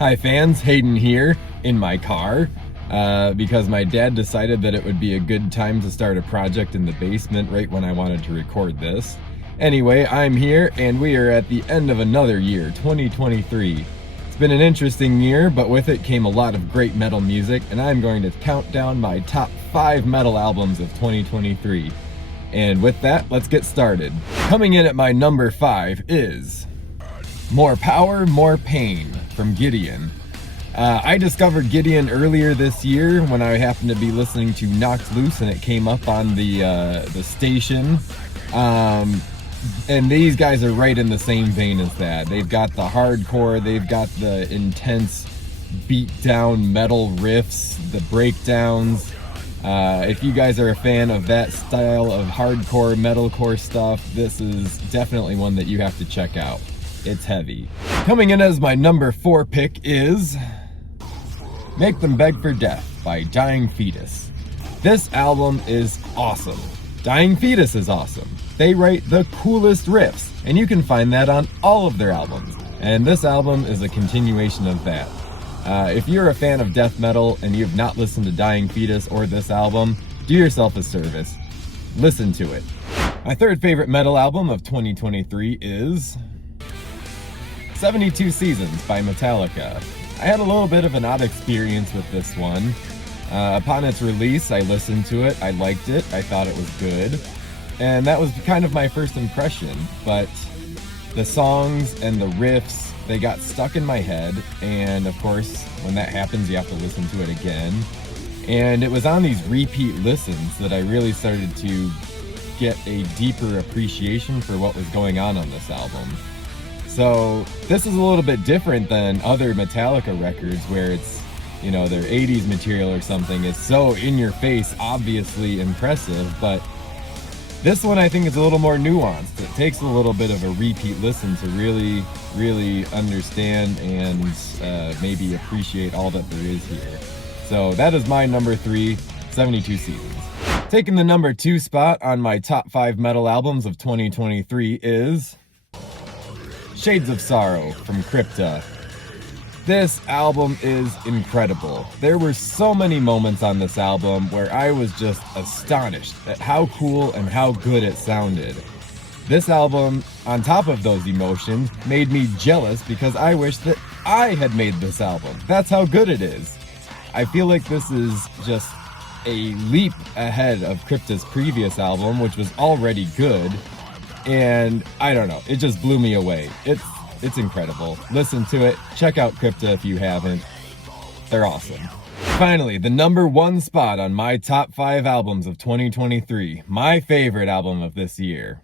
Hi fans, Hayden here in my car because my dad decided that it would be a good time to start a project in the basement right when I wanted to record this. Anyway, I'm here and we are at the end of another year, 2023. It's been an interesting year, but with it came a lot of great metal music, and I'm going to count down my top 5 metal albums of 2023. And with that, let's get started. Coming in at my number 5 is More Power, More Pain from Gideon. I discovered Gideon earlier this year when I happened to be listening to Knocked Loose and it came up on the station. And these guys are right in the same vein as that. They've got the hardcore, they've got the intense beat down metal riffs, the breakdowns. If you guys are a fan of that style of hardcore, metalcore stuff, this is definitely one that you have to check out. It's heavy. Coming in as my number 4 pick is Make Them Beg for Death by Dying Fetus. This album is awesome. Dying Fetus is awesome. They write the coolest riffs, and you can find that on all of their albums. And this album is a continuation of that. If you're a fan of death metal and you have not listened to Dying Fetus or this album, do yourself a service. Listen to it. My third favorite metal album of 2023 is 72 Seasons by Metallica. I had a little bit of an odd experience with this one. Upon its release, I listened to it, I liked it, I thought it was good, and that was kind of my first impression, but the songs and the riffs, they got stuck in my head, and of course, when that happens, you have to listen to it again. And it was on these repeat listens that I really started to get a deeper appreciation for what was going on this album. So this is a little bit different than other Metallica records where it's, you know, their 80s material or something is so in your face, obviously impressive, but this one I think is a little more nuanced. It takes a little bit of a repeat listen to really understand and maybe appreciate all that there is here. So that is my number 3, 72 Seasons. Taking the number 2 spot on my top 5 metal albums of 2023 is Shades of Sorrow from Crypta. This album is incredible. There were so many moments on this album where I was just astonished at how cool and how good it sounded. This album, on top of those emotions, made me jealous because I wish that I had made this album. That's how good it is. I feel like this is just a leap ahead of Crypta's previous album, which was already good. And I don't know, it just blew me away. It's incredible. Listen to it. Check out Crypta if you haven't. They're awesome. Finally, the number 1 spot on my top 5 albums of 2023. My favorite album of this year.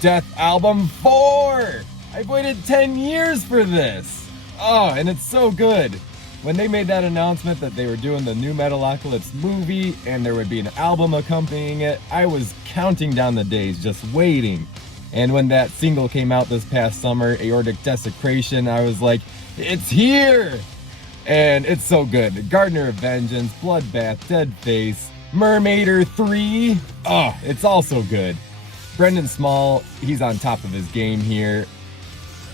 Death Album 4! I've waited 10 years for this! Oh, and it's so good. When they made that announcement that they were doing the new Metalocalypse movie and there would be an album accompanying it, I was counting down the days, just waiting. And when that single came out this past summer, Aortic Desecration, I was like, it's here! And it's so good. Gardener of Vengeance, Bloodbath, Dead Face, Mermaider 3. Oh, it's all so good. Brendan Small, he's on top of his game here.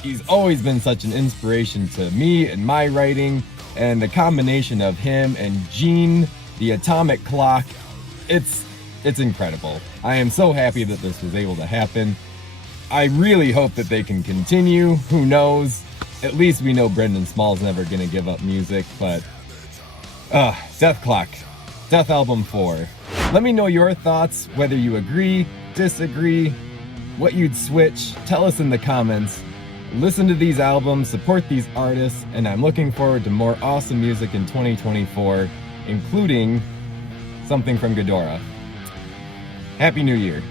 He's always been such an inspiration to me and my writing. And the combination of him and Gene, the Atomic Clock, it's incredible. I am so happy that this was able to happen. I really hope that they can continue. Who knows? At least we know Brendan Small's never gonna give up music, but Death Clock, Death Album 4. Let me know your thoughts, whether you agree, disagree, what you'd switch. Tell us in the comments. Listen to these albums, support these artists, and I'm looking forward to more awesome music in 2024, including something from Ghidorah. Happy New Year.